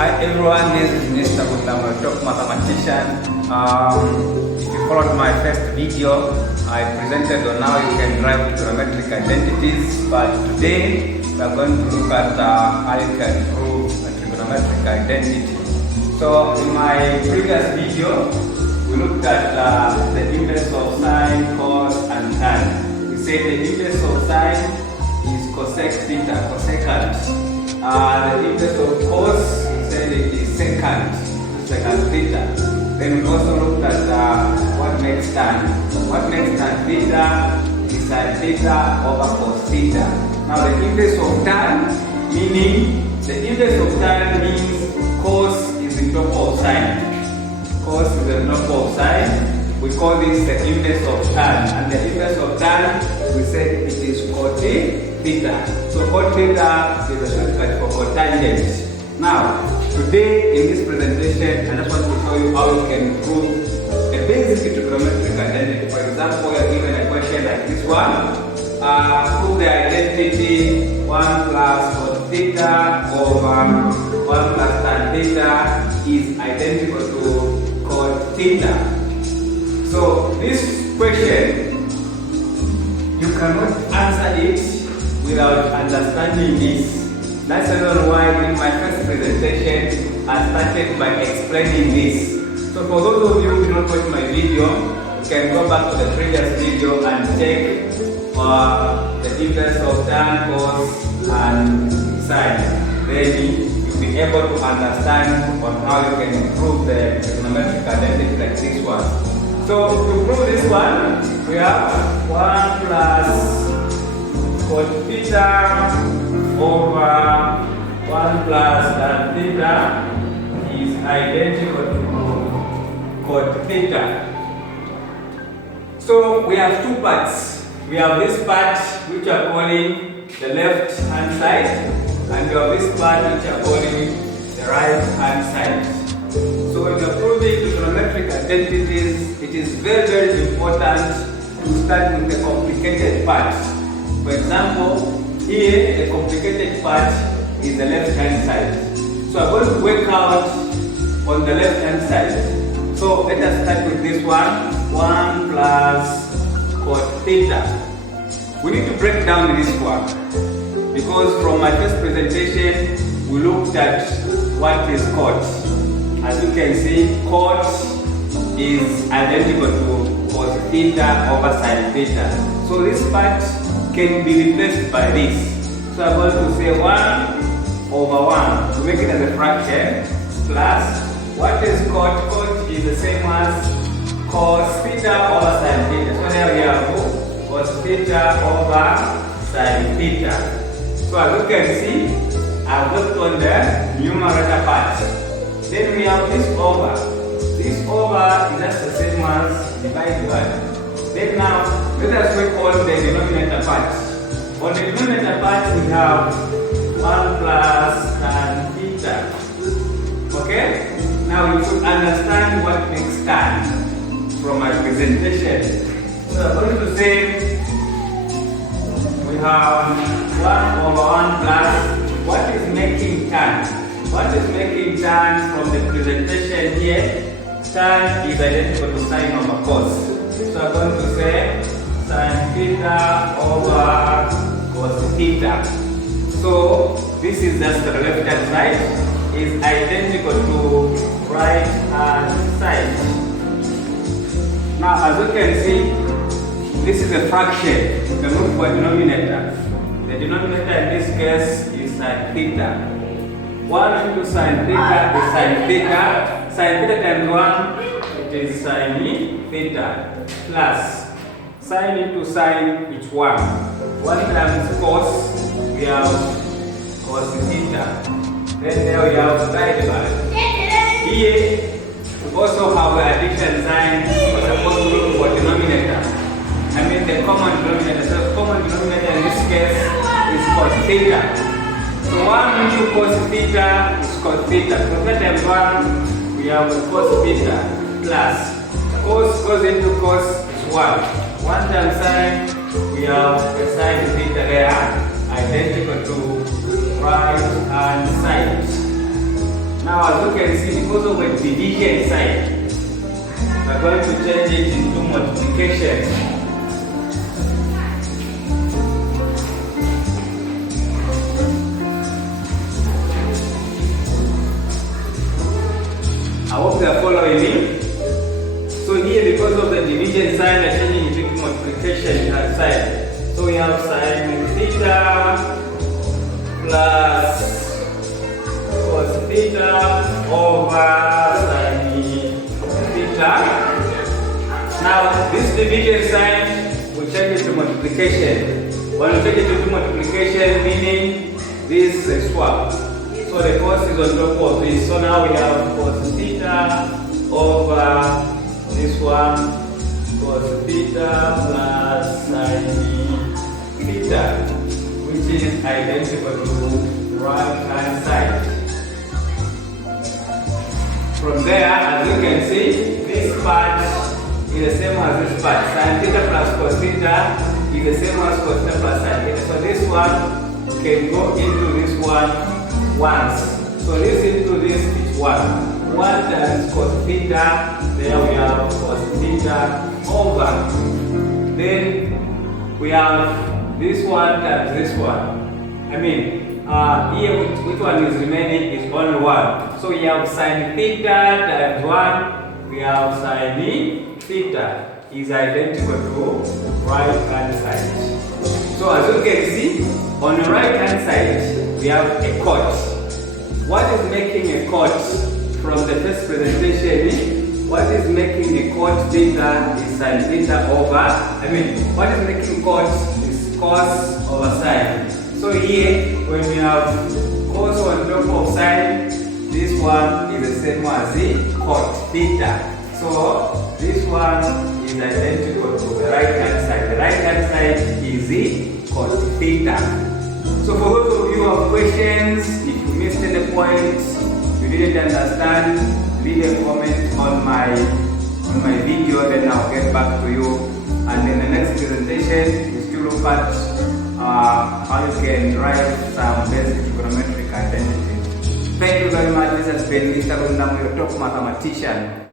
Hi everyone, this is Mr. Mutama, top mathematician. If you followed my first video, I presented on how you can derive trigonometric identities, but today we are going to look at how you can prove a trigonometric identity. So in my previous video, we looked at the inverse of sine, cos, and tan. We said the inverse of sine is cosec theta, cosecant. The inverse of cos, we said it is secant theta. Then we also looked at what makes tan. What makes tan theta is sine theta over cos theta. Now the inverse of tan, meaning the inverse of tan means cos is in top of sine. Cos is in top of sine. We call this the inverse of tan. And the inverse of tan, we said it is cot theta. So cot theta is a shortcut for cotangent. Now, today in this presentation, I just want to show you how you can prove a basic trigonometric identity. For example, you are given a question like this one. Prove the identity 1 plus cot theta over 1 plus tan theta is identical to cot theta. So this question, you cannot answer it without understanding this. That's the reason why in my first presentation I started by explaining this. So for those of you who did not watch my video, you can go back to the previous video and check the inverse of tan, cos, and sine. Then you'll be able to understand on how you can prove the trigonometric identity like this one. So to prove this one, we have 1 plus cot theta over 1 plus tan theta is identical to cot theta. So we have two parts. We have this part which are calling the left hand side, and we have this part which are calling the right hand side. So when you're proving trigonometric identities, it is very, very important to start with the complicated part. For example, here the complicated part is the left hand side. So I'm going to work out on the left hand side. So let us start with this one, 1 plus cot theta. We need to break down this one because from my first presentation we looked at what is cot. As you can see, cot is identical to cos theta over sine theta. So this part can be replaced by this. So I'm going to say 1 over 1 to make it as a fraction plus what is cot? Cot is the same as cos theta over sine theta. So now we have cos theta over sine theta. So as you can see, I've worked on the numerator part. Then we have this over. This over is just the same as divide by. Then now, let us work on the denominator part. On the denominator part, we have 1 plus tan theta. Okay? Now you should understand what makes tan from my presentation. So I'm going to say we have 1 over 1 plus what is making tan? What is making tan from the presentation here? Tan is identical to sine over cos. So I'm going to say sine theta over cos theta. So this is just the left hand side is identical to right hand side. Now as you can see, this is a fraction. You can look for a denominator. The denominator in this case is sine theta. 1 into sine theta is sine theta. Sine theta times 1, it is sine theta. Plus sine into sine, it's 1. 1 times cos, we have cos theta. Then there we have divide by. Here, we also have the addition sign. We're supposed to look for denominator. I mean the common denominator. So common denominator in this case is cos theta. So 1 into cos theta is cos theta. Cos theta times 1, we have cos theta plus cos goes into cos is 1. 1 times sine, we have the sine theta there, identical to right hand side. Now as you can see, because of a division sign, we're going to change it into multiplication. I hope they are following me. So here, because of the division sign, we're changing it into multiplication side. So we have sin theta plus cos theta over sin theta. Now this division sign we change it to multiplication. When we change it to multiplication, meaning this is swap. So the cos is on top of this. So now we have cos theta over this one, cos theta plus sin theta, which is identical to right hand side. From there, as you can see, this part is the same as this part. Sin theta plus cos theta is the same as cos theta plus sin theta. So this one can go into this one once. So this into this is 1. 1 times cos theta, there we have cos theta over. Then we have this one times this one. I mean, here which one is remaining is only 1. So we have sin theta times 1, we have sin theta is identical to right hand side. So as you can see, on the right hand side, we have a cot. What is making a cot from the first presentation? What is making a cot theta is sin theta over, what is making cot is cos over sine. So here, when we have cos on top of sine, this one is the same as the cot theta. So this one is identical to the right hand side. The right hand side is the cot theta. So for those of you who have questions, if you missed any points, you didn't understand, leave a comment on my video, then I'll get back to you. And in the next presentation, we still look at how you can derive some basic trigonometric identities. Thank you very much. This has been Mr. Rundam, your top mathematician.